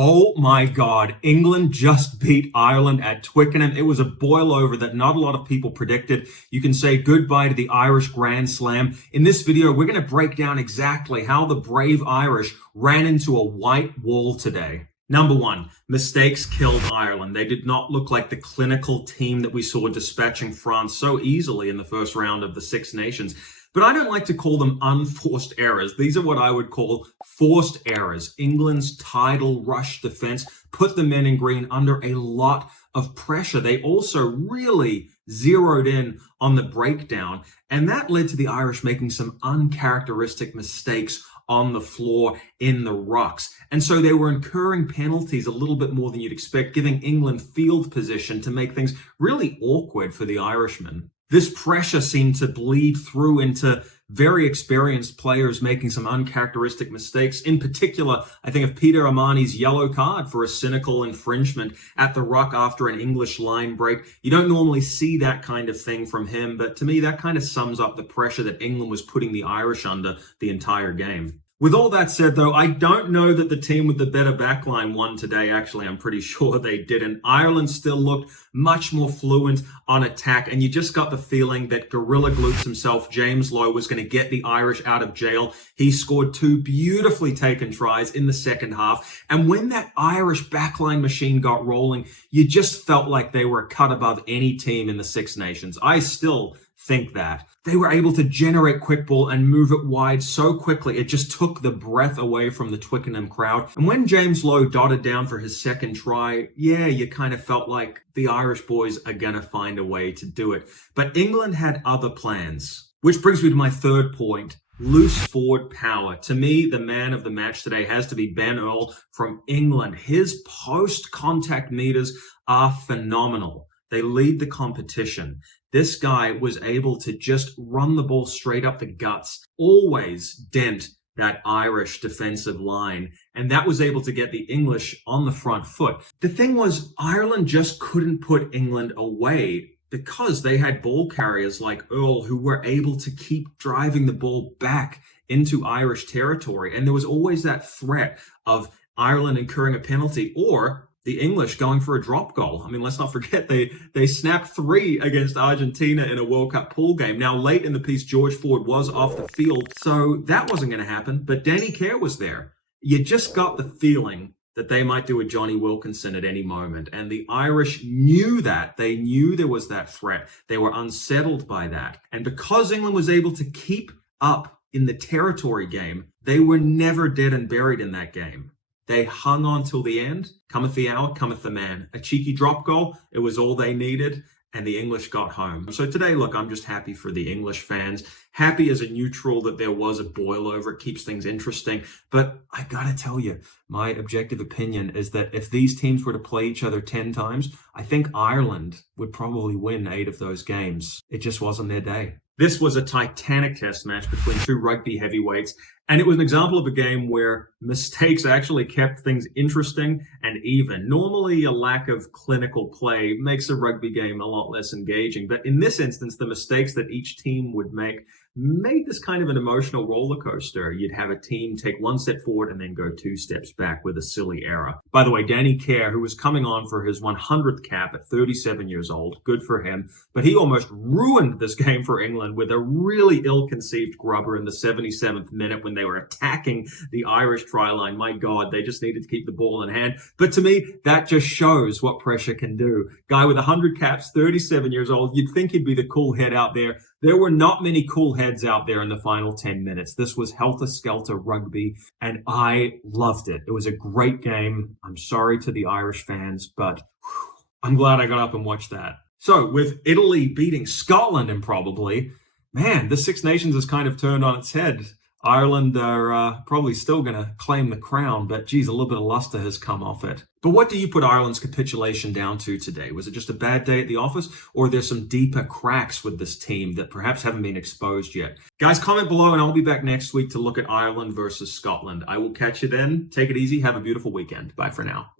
Oh my God, England just beat Ireland at Twickenham. It was a boil over that not a lot of people predicted. You can say goodbye to the Irish Grand Slam. In this video, we're going to break down exactly how the brave Irish ran into a white wall today. Number one, mistakes killed Ireland. They did not look like the clinical team that we saw dispatching France so easily in the first round of the Six Nations. But I don't like to call them unforced errors. These are what I would call forced errors. England's tidal rush defense put the men in green under a lot of pressure. They also really zeroed in on the breakdown, and that led to the Irish making some uncharacteristic mistakes on the floor in the rucks. And so they were incurring penalties a little bit more than you'd expect, giving England field position to make things really awkward for the Irishmen. This pressure seemed to bleed through into very experienced players making some uncharacteristic mistakes. In particular, I think of Peter Amani's yellow card for a cynical infringement at the ruck after an English line break. You don't normally see that kind of thing from him, but to me, that kind of sums up the pressure that England was putting the Irish under the entire game. With all that said, though, I don't know that the team with the better backline won today. Actually, I'm pretty sure they didn't. Ireland still looked much more fluent on attack, and you just got the feeling that Gorilla Glutes himself, James Lowe, was going to get the Irish out of jail. He scored two beautifully taken tries in the second half, and when that Irish backline machine got rolling, you just felt like they were a cut above any team in the Six Nations. I still think that. They were able to generate quick ball and move it wide so quickly, it just took the breath away from the Twickenham crowd. And when James Lowe dotted down for his second try, yeah, you kind of felt like the Irish boys are going to find a way to do it. But England had other plans. Which brings me to my third point. Loose forward power. To me, the man of the match today has to be Ben Earl from England. His post-contact meters are phenomenal. They lead the competition. This guy was able to just run the ball straight up the guts, always dent that Irish defensive line, and that was able to get the English on the front foot. The thing was, Ireland just couldn't put England away because they had ball carriers like Earl who were able to keep driving the ball back into Irish territory, and there was always that threat of Ireland incurring a penalty or the English going for a drop goal. I mean, let's not forget they snapped 3 against Argentina in a World Cup pool game. Now, late in the piece, George Ford was off the field, so that wasn't going to happen, but Danny Kerr was there. You just got the feeling that they might do a Johnny Wilkinson at any moment, and the Irish knew that. They knew there was that threat. They were unsettled by that. And because England was able to keep up in the territory game, they were never dead and buried in that game. They hung on till the end. Cometh the hour, cometh the man. A cheeky drop goal, it was all they needed, and the English got home. So today, look, I'm just happy for the English fans. Happy as a neutral that there was a boil over. It keeps things interesting. But I gotta tell you, my objective opinion is that if these teams were to play each other 10 times, I think Ireland would probably win 8 of those games. It just wasn't their day. This was a titanic test match between two rugby heavyweights, and it was an example of a game where mistakes actually kept things interesting and even. Normally, a lack of clinical play makes a rugby game a lot less engaging, but in this instance, the mistakes that each team would make made this kind of an emotional roller coaster. You'd have a team take 1 step forward and then go 2 steps back with a silly error. By the way, Danny Kerr, who was coming on for his 100th cap at 37 years old, good for him, but he almost ruined this game for England with a really ill-conceived grubber in the 77th minute when they were attacking the Irish try line. My God, they just needed to keep the ball in hand. But to me, that just shows what pressure can do. Guy with 100 caps, 37 years old, you'd think he'd be the cool head out there. There were not many cool heads out there in the final 10 minutes. This was helter-skelter rugby, and I loved it. It was a great game. I'm sorry to the Irish fans, but I'm glad I got up and watched that. So, with Italy beating Scotland improbably, man, the Six Nations has kind of turned on its head. Ireland are probably still going to claim the crown, but geez, a little bit of luster has come off it. But what do you put Ireland's capitulation down to today? Was it just a bad day at the office, or are there some deeper cracks with this team that perhaps haven't been exposed yet? Guys, comment below, and I'll be back next week to look at Ireland versus Scotland. I will catch you then. Take it easy. Have a beautiful weekend. Bye for now.